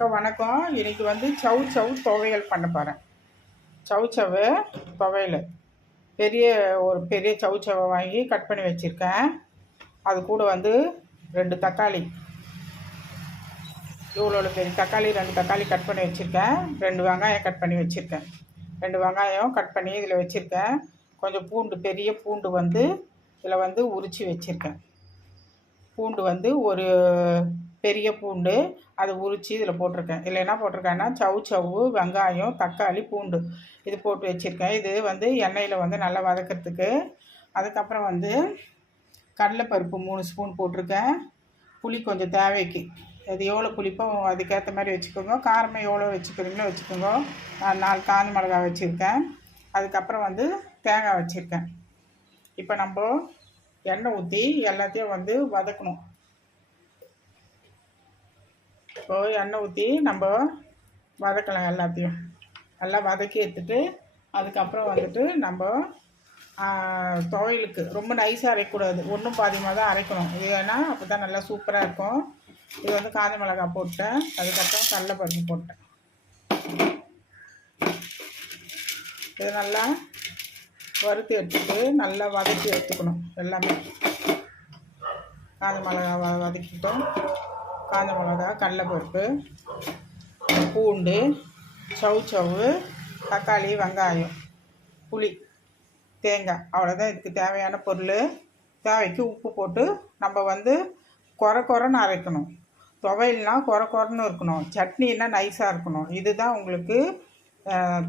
அக்கா வணக்கம். இன்றைக்கி வந்து சவு துவையல் பண்ண போகிறேன். சவு துவையல் ஒரு பெரிய சவை வாங்கி கட் பண்ணி வச்சுருக்கேன். அது கூட வந்து 2 தக்காளி, இவ்வளோ பெரிய தக்காளி 2 தக்காளி கட் பண்ணி வச்சுருக்கேன். 2 வெங்காயம் கட் பண்ணி வச்சுருக்கேன். 2 வெங்காயம் கட் பண்ணி இதில் வச்சுருக்கேன். கொஞ்சம் பூண்டு, பெரிய பூண்டு வந்து இதில் வந்து உரித்து வச்சுருக்கேன். பூண்டு வந்து ஒரு பெரிய பூண்டு அதை உரித்து இதில் போட்டிருக்கேன். இதில் என்ன போட்டிருக்கேன்னா சவு, வெங்காயம், தக்காளி, பூண்டு இது போட்டு வச்சுருக்கேன். இது வந்து எண்ணெயில் வந்து நல்லா வதக்கிறதுக்கு. அதுக்கப்புறம் வந்து கடலைப்பருப்பு 3 ஸ்பூன் போட்டிருக்கேன். புளி கொஞ்சம் தேவைக்கு, அது எவ்வளோ புளிப்போ அதுக்கேற்ற மாதிரி வச்சுக்கோங்க. காரமாக எவ்வளோ வச்சுக்கிறீங்களோ வச்சுக்கோங்க. நான் 4 காஞ்ச மிளகாய் வச்சுருக்கேன். அதுக்கப்புறம் வந்து தேங்காய் வச்சுருக்கேன். இப்போ நம்ம எண்ணெய் ஊற்றி எல்லாத்தையும் வந்து வதக்கணும். இப்போ எண்ணெய் ஊற்றி நம்ம வதக்கலாம். எல்லாத்தையும் நல்லா வதக்கி எடுத்துட்டு அதுக்கப்புறம் வந்துட்டு நம்ம துவையலுக்கு ரொம்ப நைஸாக அரைக்கக்கூடாது, ஒன்றும் பாதியமாக தான் அரைக்கணும். இது ஏன்னா அப்போ தான் நல்லா சூப்பராக இருக்கும். இது வந்து காஞ்ச மிளகாய் போட்டேன். அதுக்கப்புறம் கடலைப்பருப்பு போட்டேன். இது நல்லா வறுத்து எடுத்துட்டு நல்லா வதக்கி எடுத்துக்கணும். எல்லாமே காஞ்ச மிளகாய் வதக்கிட்டோம். காஞ்ச மிளகாய், கடலைப்பருப்பு, பூண்டு, சவு, தக்காளி, வெங்காயம், புளி, தேங்காய், அவ்வளோதான். இதுக்கு தேவையான பொருள். தேவைக்கு உப்பு போட்டு நம்ம வந்து குறைன்னு அரைக்கணும். துவையல்னா குறைன்னு இருக்கணும். சட்னின்னா நைஸாக இருக்கணும். இதுதான் உங்களுக்கு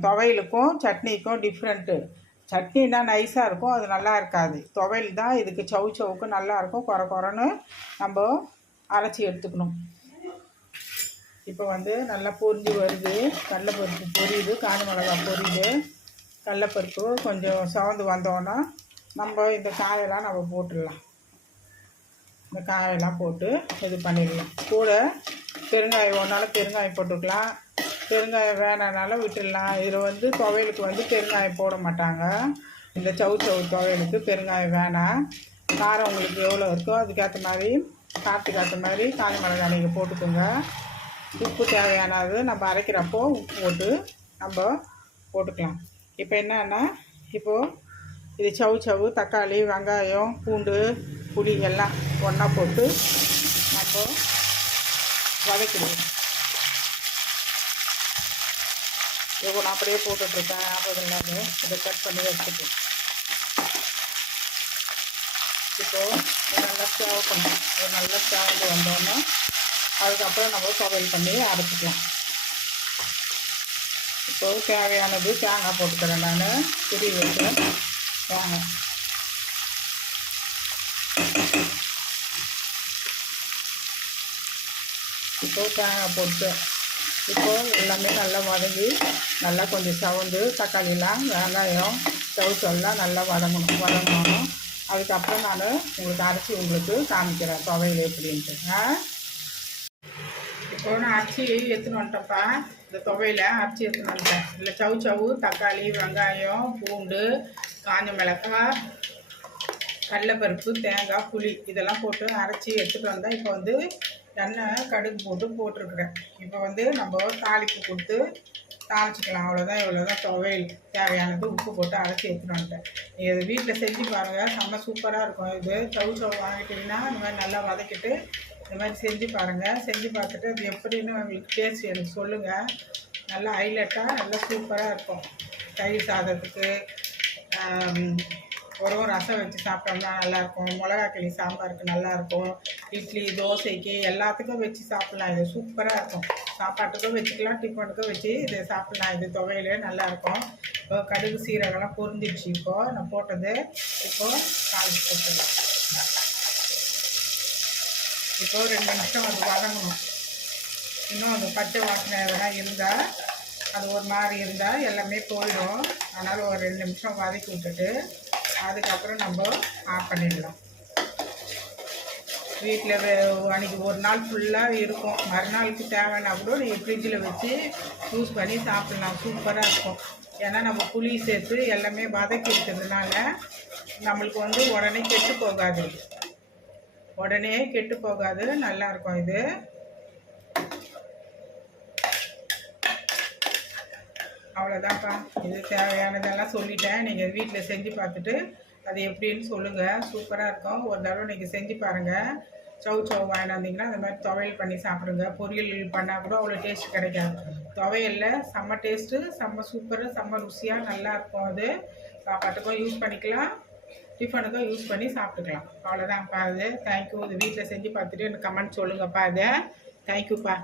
துவையலுக்கும் சட்னிக்கும் டிஃப்ரெண்ட்டு. சட்னினா நைஸாக இருக்கும், அது நல்லா இருக்காது. துவையல் தான் இதுக்கு சவுக்கு நல்லாயிருக்கும். குறைன்னு நம்ம அரைச்சி எடுத்துக்கணும். இப்போ வந்து நல்லா பொரிஞ்சு வருது. கடலைப்பருப்பு பொரியுது, காஞ்ச மிளகாய் பொரியுது. கடலைப்பருப்பு கொஞ்சம் சவந்து வந்தோன்னா நம்ம இந்த காயெல்லாம் நம்ம போட்டுடலாம். இந்த காயெல்லாம் போட்டு இது பண்ணிடலாம். கூட பெருங்காயம் ஒன்றாலும் பெருங்காயம் போட்டுக்கலாம். பெருங்காயம் வேணானாலும் விட்டுடலாம். இதில் வந்து துவையலுக்கு வந்து பெருங்காயம் போட மாட்டாங்க. இந்த சவு துவையலுக்கு பெருங்காயம் வேணாம். காரம் உங்களுக்கு எவ்வளோ இருக்கோ அதுக்கேற்ற மாதிரி, காரத்துக்கு ஏற்ற மாதிரி காஞ்ச மிளகாய் நீங்கள் போட்டுக்கோங்க. உப்பு தேவையானது நம்ம அரைக்கிறப்போ உப்பு போட்டு நம்ம போட்டுக்கலாம். இப்போ என்னன்னா, இப்போது இது சவு தக்காளி, வெங்காயம், பூண்டு, புளி எல்லாம் ஒன்றா போட்டு நம்ம வதக்கிடுவோம். இப்போ நான் அப்படியே போட்டுட்ருக்கேன். ஞாபகம் இல்லாத இதை கட் பண்ணி வச்சுட்டேன். இப்போது நல்லா சேவக்கணும். அது நல்லா சேவந்து வந்தோன்னா அதுக்கப்புறம் நம்ம துவையல் பண்ணி அரைச்சிக்கலாம். இப்போது தேவையானது தேங்காய் போட்டுக்கிறேன். நான் துருவி வச்சேன் தேங்காய். இப்போது தேங்காய் போட்டு இப்போது எல்லாமே நல்லா வதங்கி நல்லா கொஞ்சம் சவந்து தக்காளிலாம், வெங்காயம், சவுச்செல்லாம் நல்லா வதங்கணும். அதுக்கப்புறம் நான் உங்களுக்கு அரைச்சி உங்களுக்கு காமிக்கிறேன் துவையல் எப்படின்ட்டு. இப்போ நான் அரைச்சி எடுத்துன்னு வந்துட்டேன்ப்பா. இந்த துவையில் அரைச்சி எடுத்துன்னு வந்துட்டேன். இல்லை சவு தக்காளி, வெங்காயம், பூண்டு, காஞ்ச மிளகாய், கடலைப்பருப்பு, தேங்காய், புளி இதெல்லாம் போட்டு அரைச்சி எடுத்துகிட்டு வந்தேன். இப்போ வந்து எண்ணெய் கடுகு போட்டுருக்குறேன். இப்போ வந்து நம்ம தாளிப்பு கொடுத்து தாளிச்சிக்கலாம். அவ்வளோதான். இவ்வளோதான் துவையல். தேவையானது உப்பு போட்டு அரைச்சி எடுத்துகிட்டு வந்துட்டேன். நீங்கள் இது வீட்டில் செஞ்சு பாருங்கள், செம்ம சூப்பராக இருக்கும். இது சவு வாங்கிட்டிங்கன்னா இந்த மாதிரி நல்லா வதக்கிட்டு இந்த மாதிரி செஞ்சு பாருங்கள். செஞ்சு பார்த்துட்டு அது எப்படின்னு உங்களுக்கு டேஸ்ட் எனக்கு சொல்லுங்கள். நல்லா ஹைலைட்டாக நல்லா சூப்பராக இருக்கும். தயிர் சாதத்துக்கு, ஒரு ரசம் வச்சு சாப்பிட்டோம்னா நல்லாயிருக்கும். மிளகாக்கிளி சாம்பாருக்கு நல்லாயிருக்கும். இட்லி, தோசைக்கு எல்லாத்துக்கும் வச்சு சாப்பிட்லாம். இது சூப்பராக இருக்கும். சாப்பாட்டுக்கும் வச்சுக்கலாம், டிஃபனுக்கும் வச்சு இதை சாப்பிட்லாம். இது துவையிலே நல்லாயிருக்கும். இப்போ கடுகு சீரகம்லாம் பொரிஞ்சிடுச்சு. இப்போது நான் போட்டது இப்போது தாளிச்சு போட்டுடலாம். இப்போது 2 நிமிஷம் அது வதங்கணும். இன்னும் அது பச்சை வாசனை எதனா இருந்தால், அது ஒரு மாதிரி இருந்தால் எல்லாமே போயிடும். அதனால் ஒரு 2 நிமிஷம் வதக்கி விட்டுட்டு அதுக்கப்புறம் நம்ம ஆஃப் பண்ணிடலாம். வீட்டில் அன்றைக்கி ஒரு நாள் ஃபுல்லாக இருக்கும். மறுநாளுக்கு தேவைன்னா கூட நீங்கள் ஃப்ரிட்ஜில் வச்சு யூஸ் பண்ணி சாப்பிட்லாம். சூப்பராக இருக்கும். ஏன்னா நம்ம புளி சேர்த்து எல்லாமே வதக்கி இருக்கிறதுனால நம்மளுக்கு வந்து உடனே கெட்டு போகாது. நல்லாயிருக்கும் இது. அவ்வளோதான்ப்பா. இது தேவையானதெல்லாம் சொல்லிட்டேன். நீங்கள் வீட்டில் செஞ்சு பார்த்துட்டு அது எப்படின்னு சொல்லுங்கள். சூப்பராக இருக்கும். ஒரு தடவை நீங்கள் செஞ்சு பாருங்கள். சவு வாங்கிட்டு வந்தீங்கன்னா அந்த மாதிரி துவையல் பண்ணி சாப்பிடுங்க. பொரியல் பண்ணால் கூட அவ்வளோ டேஸ்ட் கிடைக்காது. துவையலில் செம்ம டேஸ்ட்டு, செம்ம சூப்பராக, செம்ம ருசியாக நல்லாயிருக்கும். அது சாப்பாட்டுக்கும் யூஸ் பண்ணிக்கலாம், டிஃபனுக்கும் யூஸ் பண்ணி சாப்பிட்டுக்கலாம். அவ்வளோதான்ப்பா அது. தேங்க்யூ. இது வீட்டில் செஞ்சு பார்த்துட்டு எனக்கு கமெண்ட் சொல்லுங்கப்பா. அதை தேங்க்யூப்பா.